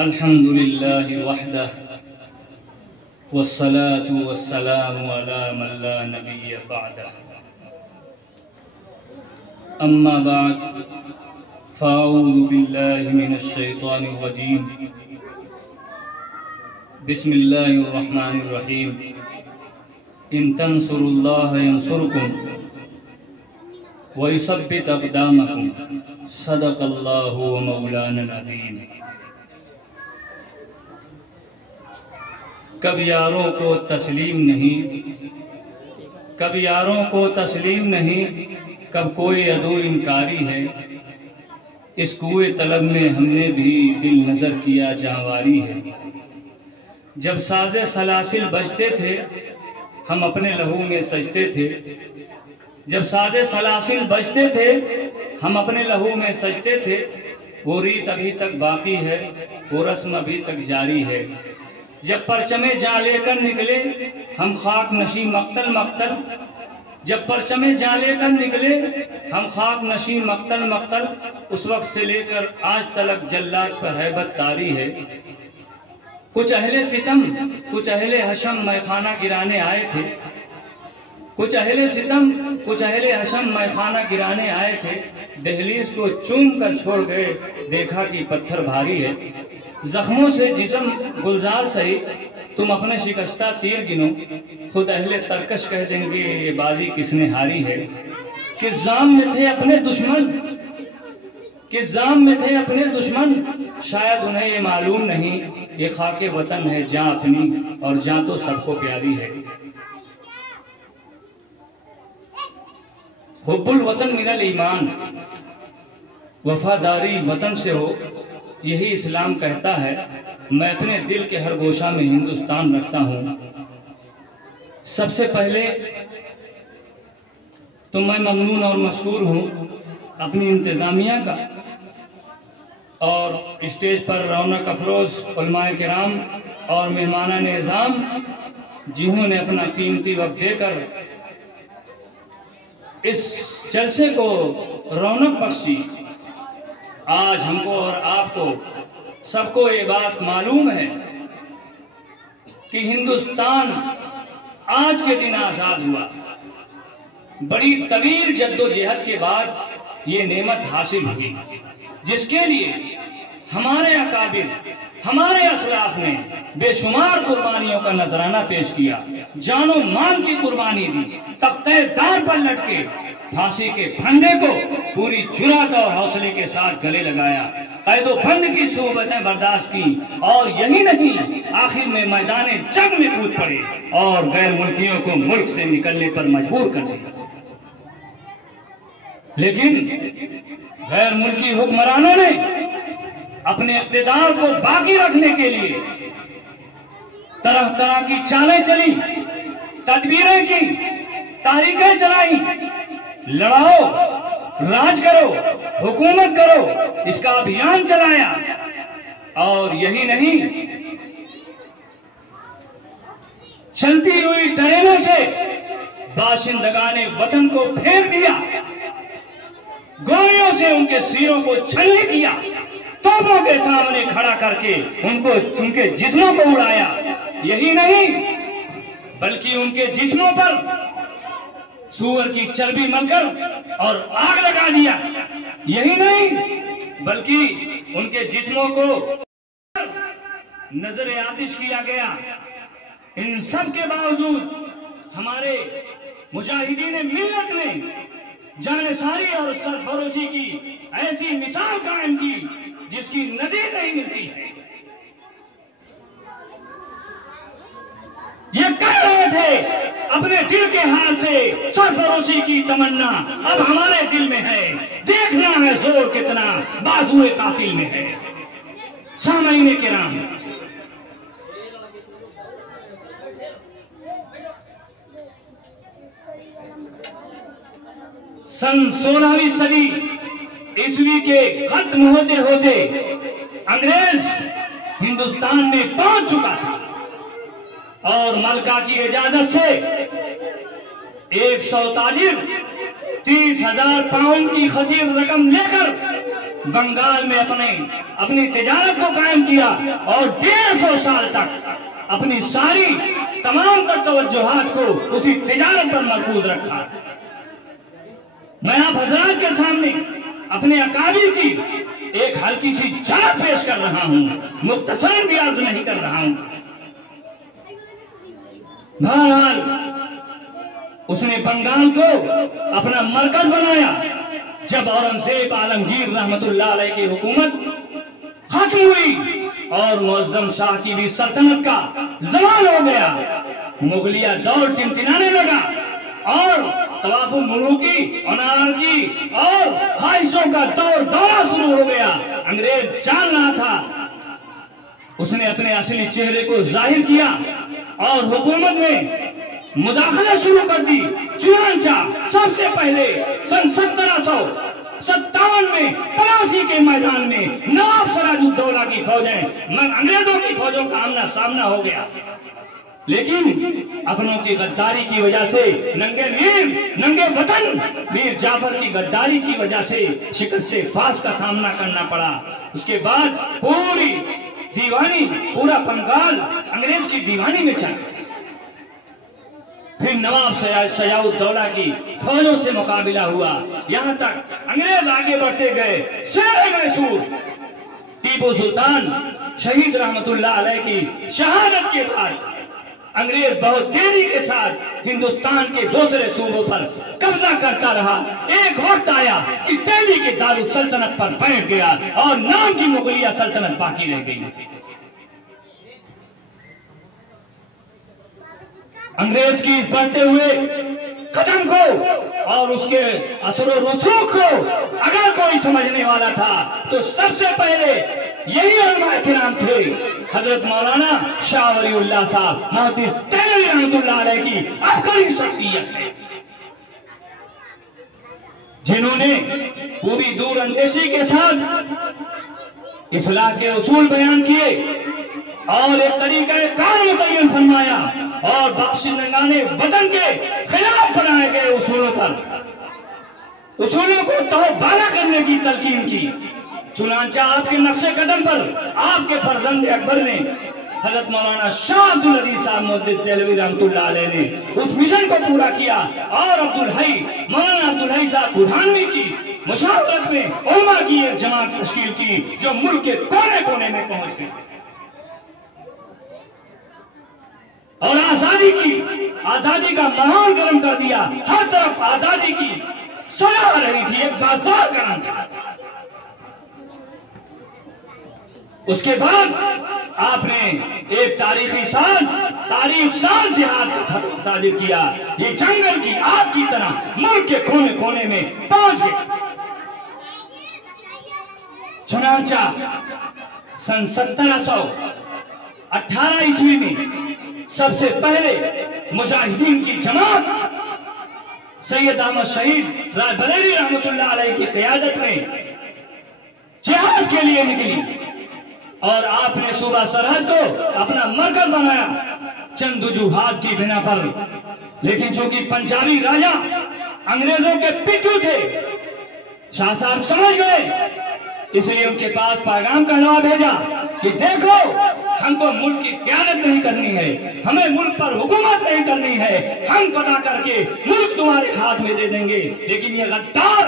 الحمد لله وحده والصلاة والسلام على من لا نبي بعده أما بعد فأعوذ بالله من الشيطان الرجيم بسم الله الرحمن الرحيم إن تنصروا الله ينصركم ويثبت أقدامكم صدق الله ومولانا العظيم۔ کب یاروں کو تسلیم نہیں، کب یاروں کو تسلیم نہیں، کب کوئی عدو انکاری ہے، اس کوئے طلب میں ہم نے بھی دل نظر کیا جانواری ہے۔ جب ساز سلاسل بجتے تھے ہم اپنے لہو میں سجتے تھے، جب ساز سلاسل بجتے تھے ہم اپنے لہو میں سجتے تھے، وہ ریت ابھی تک باقی ہے، وہ رسم ابھی تک جاری ہے۔ جب پرچمے جاں لے کر نکلے ہم خاک نشیں مقتل مقتل، جب پرچمے جاں لے کر نکلے ہم خاک نشیں مقتل مقتل، اس وقت سے لے کر آج تلک جلاد پر ہیبت طاری ہے۔ کچھ اہل ستم کچھ اہل حشم میخانہ گرانے آئے تھے، کچھ اہل ستم کچھ اہل حشم میخانہ گرانے آئے تھے، دہلیز کو چوم کر چھوڑ گئے، دیکھا کہ پتھر بھاری ہے۔ زخموں سے جسم گلزار سہی تم اپنے شکستہ تیر گنو، خود اہل ترکش کہہ دیں گے یہ بازی کس نے ہاری ہے۔ کس زام میں تھے اپنے دشمن، کس زام میں تھے اپنے دشمن، شاید انہیں یہ معلوم نہیں یہ خاک وطن ہے جاں اپنی اور جاں تو سب کو پیاری ہے۔ حب الوطن من الایمان، وفاداری وطن سے ہو یہی اسلام کہتا ہے۔ میں اپنے دل کے ہر گوشہ میں ہندوستان رکھتا ہوں۔ سب سے پہلے تو میں ممنون اور مشکور ہوں اپنی انتظامیہ کا اور اسٹیج پر رونق افروز علماء کرام اور مہمانہ نظام جنہوں نے اپنا قیمتی وقت دے کر اس جلسے کو رونق بخشی۔ آج ہم کو اور آپ کو سب کو یہ بات معلوم ہے کہ ہندوستان آج کے دن آزاد ہوا، بڑی طویل جد و جہد کے بعد یہ نعمت حاصل ہوئی، جس کے لیے ہمارے اکابر ہمارے اسلاف نے بے شمار قربانیوں کا نذرانہ پیش کیا، جان و مال کی قربانی دی، تختہ دار پر لٹکے پھانسی کے پھندے کو پوری جرأت اور حوصلے کے ساتھ گلے لگایا، قید و بند کی صعوبتیں برداشت کی، اور یہی نہیں آخر میں میدان جنگ میں کود پڑے اور غیر ملکیوں کو ملک سے نکلنے پر مجبور کر دیا۔ لیکن غیر ملکی حکمرانوں نے اپنے اقتدار کو باقی رکھنے کے لیے طرح طرح کی چالیں چلی، تدبیریں کی، تحریکیں چلائی، لڑاؤ، راج کرو، حکومت کرو، اس کا ابھیان چلایا، اور یہی نہیں چلتی ہوئی ٹرینوں سے باشندگان وطن کو پھیر دیا، گولیوں سے ان کے سیروں کو چھلنی کیا، توپوں کے سامنے کھڑا کر کے ان کے جسموں کو اڑایا۔ یہی نہیں بلکہ ان کے جسموں پر سور کی چربی مل کر اور آگ لگا دیا۔ یہی نہیں بلکہ ان کے جسموں کو نظر آتش کیا گیا۔ ان سب کے باوجود ہمارے مجاہدین ملت نے جانثاری اور سرفروشی کی ایسی مثال قائم کی جس کی نظیر نہیں ملتی ہے۔ یہ کہہ رہے تھے اپنے دل کے حال سے سرفروشی کی تمنا اب ہمارے دل میں ہے، دیکھنا ہے زور کتنا بازوئے قاتل میں ہے۔ سامعین کرام، سن 16ویں صدی عیسوی کے ختم ہوتے ہوتے انگریز ہندوستان میں پہنچ چکا تھا، اور ملکہ کی اجازت سے 100 تاجر 30,000 پاؤنڈ کی خطیر رقم لے کر بنگال میں اپنی تجارت کو قائم کیا اور 150 سال تک اپنی ساری تمام تر توجہات کو اسی تجارت پر مرکوز رکھا۔ میں آپ حضرات کے سامنے اپنے اکابر کی ایک ہلکی سی جھلک پیش کر رہا ہوں، مختصر بھی عرض نہیں کر رہا ہوں۔ بہرحال اس نے بنگال کو اپنا مرکز بنایا۔ جب اورنگزیب عالمگیر رحمت اللہ علیہ کی حکومت ختم ہوئی اور معظم شاہ کی بھی سلطنت کا زوال ہو گیا، مغلیہ دور ٹمٹمانے لگا اور طواف الملوکی، انارکی اور خواہشوں کا دورہ شروع ہو گیا۔ انگریز جان رہا تھا، اس نے اپنے اصلی چہرے کو ظاہر کیا اور حکومت میں مداخلت شروع کر دی۔ چنانچہ سب سے پہلے سن 1757 میں پلاسی کے میدان میں نواب سراج الدولہ کی فوجیں انگریزوں کی فوجوں کا آمنا سامنا ہو گیا، لیکن اپنوں کی غداری کی وجہ سے ننگے وطن میر جعفر کی غداری کی وجہ سے شکست فاس کا سامنا کرنا پڑا۔ اس کے بعد پورا بنگال انگریز کی دیوانی میں چل گیا۔ پھر نواب شجاع الدولہ کی فوجوں سے مقابلہ ہوا، یہاں تک انگریز آگے بڑھتے گئے۔ شیر میسور ٹیپو سلطان شہید رحمت اللہ علیہ کی شہادت کے بعد انگریز بہت تیزی کے ساتھ ہندوستان کے دوسرے صوبوں پر قبضہ کرتا رہا۔ ایک وقت آیا کہ دہلی کے دارالسلطنت پر بیٹھ گیا اور نام کی مغلیہ سلطنت باقی رہ گئی۔ انگریز کی بڑھتے ہوئے قدم کو اور اس کے اثر و رسوخ کو اگر کوئی سمجھنے والا تھا تو سب سے پہلے یہی علماء کرام تھے۔ حضرت مولانا شاہ ولی اللہ صاحب محدث دہلوی رحمت اللہ علیہ کی عبقری شخصیت ہے، جنہوں نے پوری دور اندیشی کے ساتھ اصلاح کے اصول بیان کیے اور ایک طریقہ کار متعین فرمایا اور باشندگان وطن کے خلاف بنائے گئے اصولوں کو بالا کرنے کی تلقین کی۔ چنانچہ آپ کے نقش قدم پر آپ کے فرزند اکبر نے حضرت مولانا شاہ عبدالعزیز صاحب محدث دہلوی رحمت اللہ علیہ نے اس مشن کو پورا کیا اور مولانا عبدالحی صاحب برہانوی کی مشاورت میں علماء کی ایک جماعت تشکیل کی جو ملک کے کونے کونے میں پہنچ گئی اور آزادی کا ماحول گرم کر دیا۔ ہر طرف آزادی کی صدا آ رہی تھی، ایک بازار کا نام تھا۔ اس کے بعد آپ نے ایک تاریخی سال جہاد کا فتح صادر کیا۔ یہ جنگل کی آگ کی طرح ملک کے کونے کونے میں پہنچ گئے۔ چنانچہ سن 1718 عیسوی میں سب سے پہلے مجاہدین کی جماعت سید احمد شہید رائے بریلی رحمت اللہ علیہ کی قیادت میں جہاد کے لیے نکلی اور آپ نے صوبہ سرحد کو اپنا مرکز بنایا چند وجوہات کی بنا پر، لیکن چونکہ پنجابی راجا انگریزوں کے پٹھو تھے، شاہ صاحب سمجھ گئے، اس لیے ان کے پاس پیغام کا نوا بھیجا کہ دیکھو ہم کو ملک کی قیادت نہیں کرنی ہے، ہمیں ملک پر حکومت نہیں کرنی ہے، ہم فتح کر کے ملک تمہارے ہاتھ میں دے دیں گے۔ لیکن یہ غدار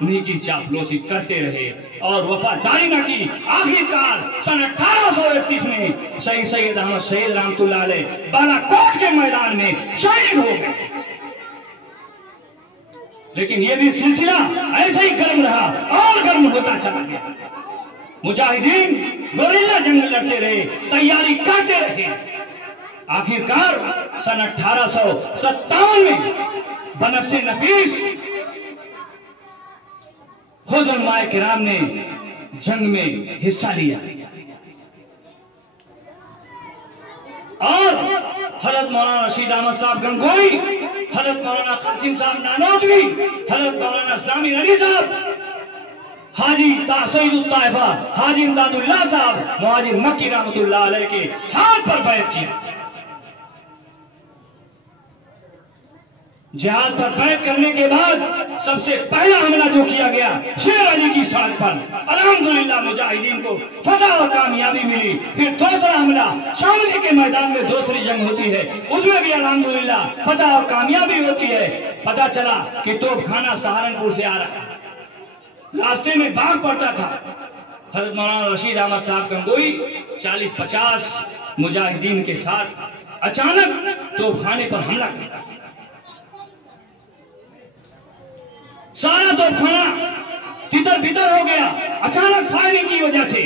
انہیں کی چاپلوسی کرتے رہے اور وفاداری نہ کی۔ آخری کار سن 1831 میں سید احمد شہید رحمت اللہ علیہ بالا کوٹ کے میدان میں شہید ہو گئے۔ لیکن یہ بھی سلسلہ ایسا ہی گرم رہا اور گرم ہوتا چلا گیا۔ مجاہدین گوریلا جنگ لڑتے رہے، تیاری کرتے رہے۔ آخر کار سن 1857 میں بنفس نفیس خود علماء کرام نے جنگ میں حصہ لیا اور حضرت مولانا رشید احمد صاحب گنگوئی، حضرت مولانا قاسم صاحب نانوتوی، حضرت مولانا اسلامی علی صاحب، حاجی سید الطائفہ حاجی امداد اللہ صاحب مہاجر مکی رحمت اللہ علیہ کے ہاتھ پر بیعت کیا جہاد پر بیعت کرنے کے بعد سب سے پہلا حملہ جو کیا گیا شیر علی کی سڑک پر، الحمدللہ مجاہدین کو فتح اور کامیابی ملی۔ پھر دوسرا حملہ شاملی کے میدان میں دوسری جنگ ہوتی ہے، اس میں بھی الحمدللہ فتح اور کامیابی ہوتی ہے۔ پتہ چلا کہ توپ خانہ سہارنپور سے آ رہا ہے، راستے میں باغ پڑتا تھا۔ حضرت مولانا رشید احمد صاحب گنگوئی 40-50 مجاہدین کے ساتھ اچانک توپ خانے پر حملہ کیا۔ سارا توپ خانہ تتر بتر ہو گیا اچانک فائرنگ کی وجہ سے۔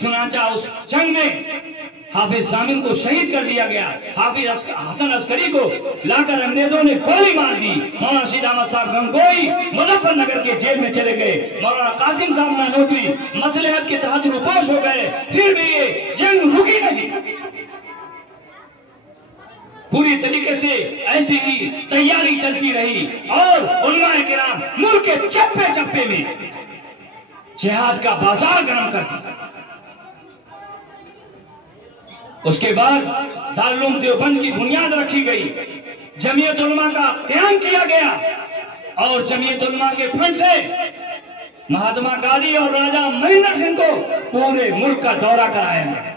چنانچہ اس جنگ میں حافظ ضامن کو شہید کر دیا گیا۔ حافظ حسن عسکری کو لا کر انگریزوں نے گولی مار دی۔ مولانا رشید احمد صاحب گنگوئی مظفر نگر کے جیل میں چلے گئے۔ مولانا قاسم صاحب نانوتوی مصلحت کے تحت روپوش ہو گئے۔ پھر بھی یہ جنگ رکی نہیں، پوری طریقے سے ایسی ہی تیاری چلتی رہی اور علماء کرام ملک کے چپے چپے میں جہاد کا بازار گرم کر دیا۔ اس کے بعد دارالعلوم دیوبند کی بنیاد رکھی گئی، جمعیت علماء کا قیام کیا گیا اور جمعیت علماء کے فنڈ سے مہاتما گاندھی اور راجہ مہندر سنگھ کو پورے ملک کا دورہ کرایا گیا۔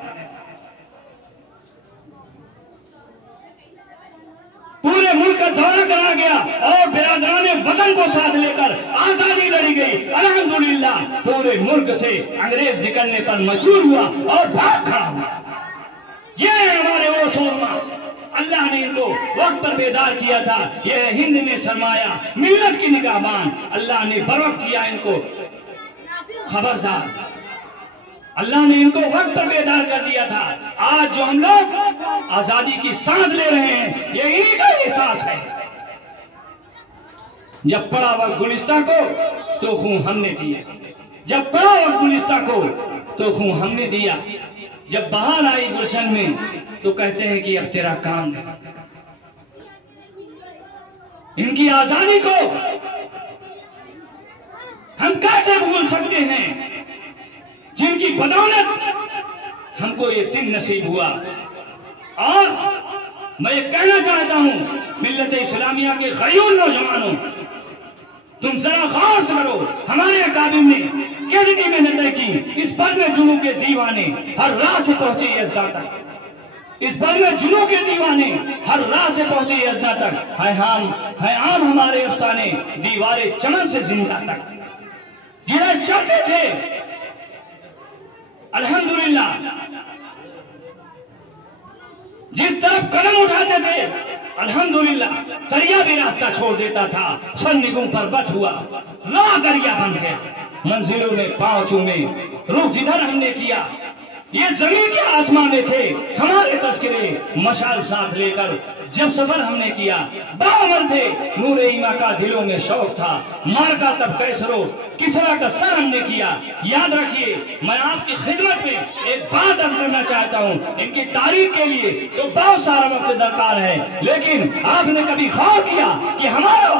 پورے ملک کا دورہ کرایا گیا اور برادران وطن کو ساتھ لے کر آزادی لڑی گئی۔ الحمدللہ پورے ملک سے انگریز نکلنے پر مجبور ہوا اور بھاگ کھڑا ہوا۔ یہ ہمارے وہ علماء، اللہ نے ان کو وقت پر بیدار کیا تھا۔ یہ ہند میں سرمایہ، ملت کی نگہبان، اللہ نے بروقت کیا ان کو خبردار، اللہ نے ان کو وقت پر بیدار کر دیا تھا۔ آج جو ہم لوگ آزادی کی سانس لے رہے ہیں یہ انہی کا احساس ہے۔ جب پڑا وقت گلستہ کو تو خون ہم نے دیا، جب پڑا وقت گلستہ کو تو خون ہم نے دیا۔ جب بہار آئی گلشن میں تو کہتے ہیں کہ اب تیرا کام ہے۔ ان کی آزادی کو ہم کیسے بھول سکتے ہیں جن کی بدولت ہم کو یہ دن نصیب ہوا۔ اور میں یہ کہنا چاہتا ہوں ملت اسلامیہ کے غیور نوجوانوں، تم ذرا غور کرو، ہمارے اکابر نے کتنی محنتیں کی۔ اس بر میں جنوں کے دیوانے ہر راہ سے پہنچے یزداں تک، اس بر میں جنوں کے دیوانے ہر راہ سے پہنچے یزداں تک۔ ہے عام ہمارے افسانے دیوار چمن سے زندہ تک، جدھر چلتے تھے الحمدللہ، جس طرف قدم اٹھاتے تھے الحمدللہ دریا بھی راستہ چھوڑ دیتا تھا۔ سر نگوں پر بت ہوا، راہ دریا بن گیا، منزلوں میں پاؤں چومے، روح جدھر ہم نے کیا۔ یہ زمین کے آسمان میں تھے ہمارے تذکرے، مشعل ساتھ لے کر جب سفر ہم نے کیا۔ باعمل تھے، نور ایمان کا دلوں میں شوق تھا، مار کا تب کیسرو کسرا کا سر ہم نے کیا۔ یاد رکھیے، میں آپ کی خدمت میں ایک بات عرض کرنا چاہتا ہوں، ان کی تعریف کے لیے تو بہت سارا وقت درکار ہے، لیکن آپ نے کبھی غور کیا کہ ہمارا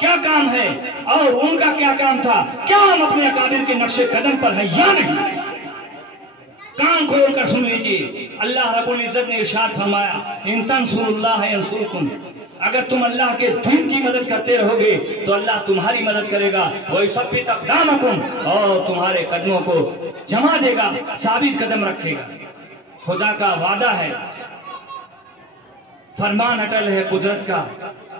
کیا کام ہے اور ان کا کیا کام تھا؟ کیا ہم اپنے اکابر کے نقش قدم پر ہیں یا نہیں؟ کان کھول کر سن لیجئے، اللہ رب العزت نے ارشاد فرمایا ان تنصروا اللہ ینصرکم، اگر تم اللہ کے دین کی مدد کرتے رہو گے تو اللہ تمہاری مدد کرے گا، وَيُثَبِّتْ أَقْدَامَكُمْ، اور تمہارے قدموں کو جما دے گا، ثابت قدم رکھے گا۔ خدا کا وعدہ ہے، فرمان اٹل ہے قدرت کا،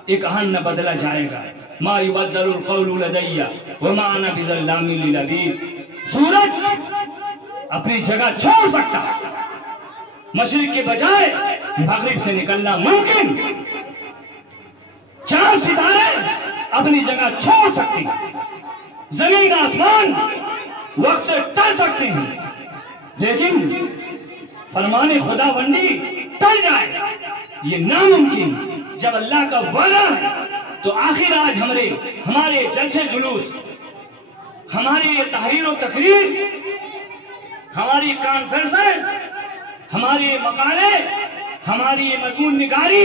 ایک آن نہ بدلا جائے گا۔ ما يبدل القول لدي وما انا بظلام للعبید۔ سورج اپنی جگہ چھوڑ سکتا ہے، مشرق کے بجائے مغرب سے نکلنا ممکن، چاند ستارے اپنی جگہ چھوڑ سکتے ہیں، زمین آسمان وقت سے ٹل سکتے ہیں، لیکن فرمان خدا بندی ٹل جائے یہ ناممکن۔ جب اللہ کا وعدہ ہے تو آخر آج ہمارے جلسے جلوس، ہماری یہ تحریر و تقریر، ہماری کانفرنسیں، ہماری یہ مقالے، ہماری یہ مضمون نگاری،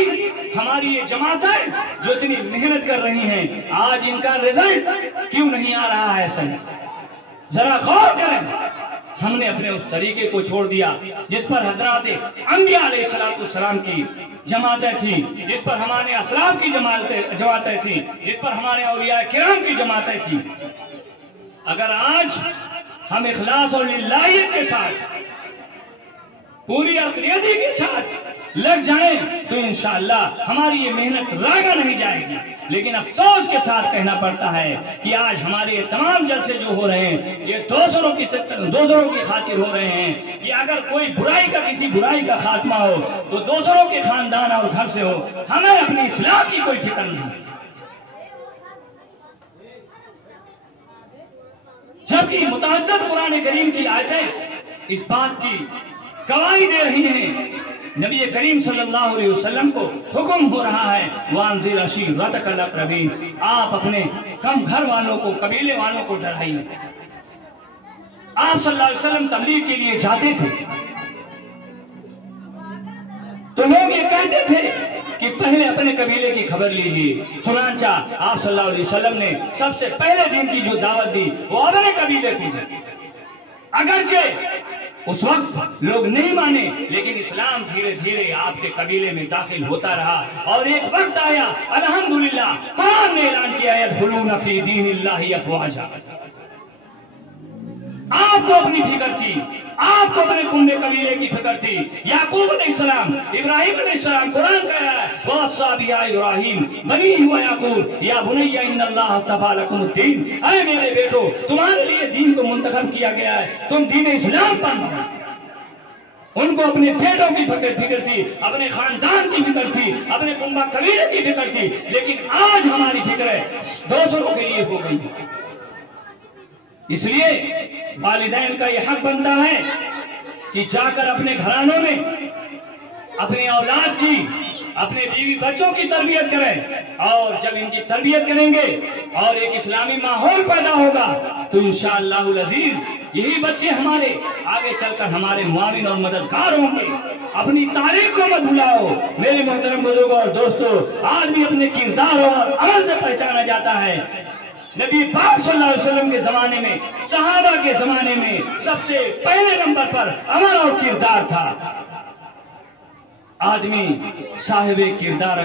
ہماری یہ جماعتیں جو اتنی محنت کر رہی ہیں، آج ان کا رزلٹ کیوں نہیں آ رہا ہے؟ ذرا غور کریں، ہم نے اپنے اس طریقے کو چھوڑ دیا جس پر حضرات انبیاء علیہ السلام کی جماعتیں تھیں، جس پر ہمارے اسلاف کی جماعتیں تھیں، جس پر ہمارے اولیاء کرام کی جماعتیں تھیں۔ اگر آج ہم اخلاص اور للہیت کے ساتھ پوری عقیدت کے ساتھ لگ جائیں تو انشاءاللہ ہماری یہ محنت راگا نہیں جائے گی۔ لیکن افسوس کے ساتھ کہنا پڑتا ہے کہ آج ہمارے تمام جلسے جو ہو رہے ہیں یہ دوسروں کی خاطر ہو رہے ہیں کہ اگر کوئی کسی برائی کا خاتمہ ہو تو دوسروں کے خاندان اور گھر سے ہو، ہمیں اپنی اصلاح کی کوئی فکر نہیں۔ جبکہ متعدد قرآن کریم کی آیتیں اس بات کی گواہی دے رہی ہیں، نبی کریم صلی اللہ علیہ وسلم کو حکم ہو رہا ہے وَأَنذِرْ عَشِيرَتَكَ الْأَقْرَبِينَ، آپ اپنے کم گھر والوں کو، قبیلے والوں کو ڈرائیے۔ آپ صلی اللہ علیہ وسلم تبلیغ کے لیے جاتے تھے تو لوگ یہ کہتے تھے کہ پہلے اپنے قبیلے کی خبر لیجیے۔ چنانچہ آپ صلی اللہ علیہ وسلم نے سب سے پہلے دن کی جو دعوت دی وہ اپنے قبیلے کو دی۔ اگرچہ اس وقت لوگ نہیں مانے لیکن اسلام دھیرے دھیرے آپ کے قبیلے میں داخل ہوتا رہا، اور ایک وقت آیا الحمدللہ قرآن نے اعلان کیا يَدْخُلُونَ فِي دِينِ اللَّهِ أَفْوَاجًا۔ آپ کو اپنی فکر تھی، آپ کو اپنے کنبے قبیلے کی فکر تھی۔ یعقوب علیہ السلام، ابراہیم علیہ السلام، قرآن کہہ رہا ہے وَوَصَّىٰ بِهَا إِبْرَاهِيمُ بَنِيهِ وَيَعْقُوبَ يَا بُنَيَّ إِنَّ اللَّهَ اصْطَفَىٰ لَكُمُ الدِّينَ، اے میرے بیٹو تمہارے لیے دین کو منتخب کیا گیا ہے، تم دین اسلام پر مانو۔ ان کو اپنے بیٹوں کی فکر تھی، اپنے خاندان کی فکر تھی، اپنے کنبہ قبیلے کی فکر تھی، لیکن آج ہماری فکر دوسروں کے لیے ہو گئی۔ اس لیے والدین کا یہ حق بنتا ہے کہ جا کر اپنے گھرانوں میں اپنے اولاد کی، اپنے بیوی بچوں کی تربیت کریں، اور جب ان کی تربیت کریں گے اور ایک اسلامی ماحول پیدا ہوگا تو انشاءاللہ العزیز یہی بچے ہمارے آگے چل کر ہمارے معاون اور مددگار ہوں گے۔ اپنی تاریخ کو مت بھلاؤ میرے محترم بزرگوں اور دوستو، آج بھی اپنے کردار اور عمل سے پہچانا جاتا ہے۔ نبی پاک صلی اللہ علیہ وسلم کے زمانے میں، صحابہ کے زمانے میں سب سے پہلے نمبر پر عمل اور کردار تھا۔ آدمی صاحب کردار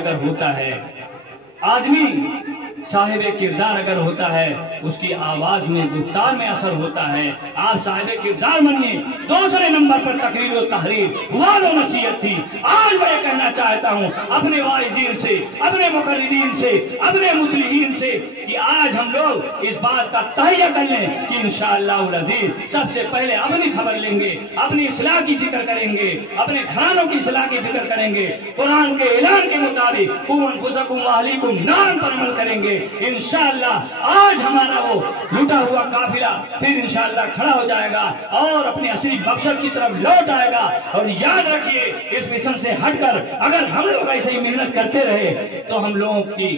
اگر ہوتا ہے، اس کی آواز میں، گفتار میں اثر ہوتا ہے۔ آپ صاحب کردار بنیے۔ دوسرے نمبر پر تقریر و تحریر، وعظ و نصیحت تھی۔ آج میں کہنا چاہتا ہوں اپنے واعظین سے، اپنے مقررین سے، اپنے مصلحین سے کہ آج ہم لوگ اس بات کا تہیہ کر لیں کہ انشاءاللہ العزیز سب سے پہلے اپنی خبر لیں گے، اپنی اصلاح کی فکر کریں گے، اپنے گھرانوں کی اصلاح کی فکر کریں گے، قرآن کے اعلان کے مطابق قُوْ أَنفُسَكُمْ وَأَهْلِيكُمْ نَارًا پر عمل کریں گے۔ انشاءاللہ آج ہمارا وہ لٹا ہوا قافلہ پھر انشاءاللہ کھڑا ہو جائے گا اور اپنے اصلی مقصد کی طرف لوٹ آئے گا۔ اور یاد رکھیے اس مشن سے ہٹ کر اگر ہم لوگ ایسے ہی محنت کرتے رہے تو ہم لوگوں کی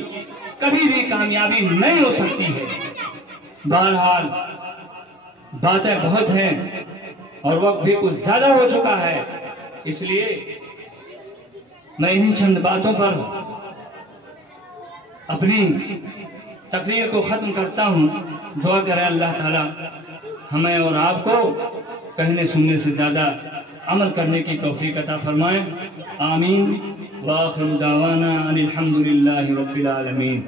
کبھی بھی کامیابی نہیں ہو سکتی ہے۔ بہرحال باتیں بہت ہیں اور وقت بھی کچھ زیادہ ہو چکا ہے، اس لیے میں انہی چند باتوں پر اپنی تقریر کو ختم کرتا ہوں۔ دعا کریں اللہ تعالی ہمیں اور آپ کو کہنے سننے سے زیادہ عمل کرنے کی توفیق عطا فرمائیں۔ آمین۔ وآخر دعوانا ان الحمد للہ رب العالمین۔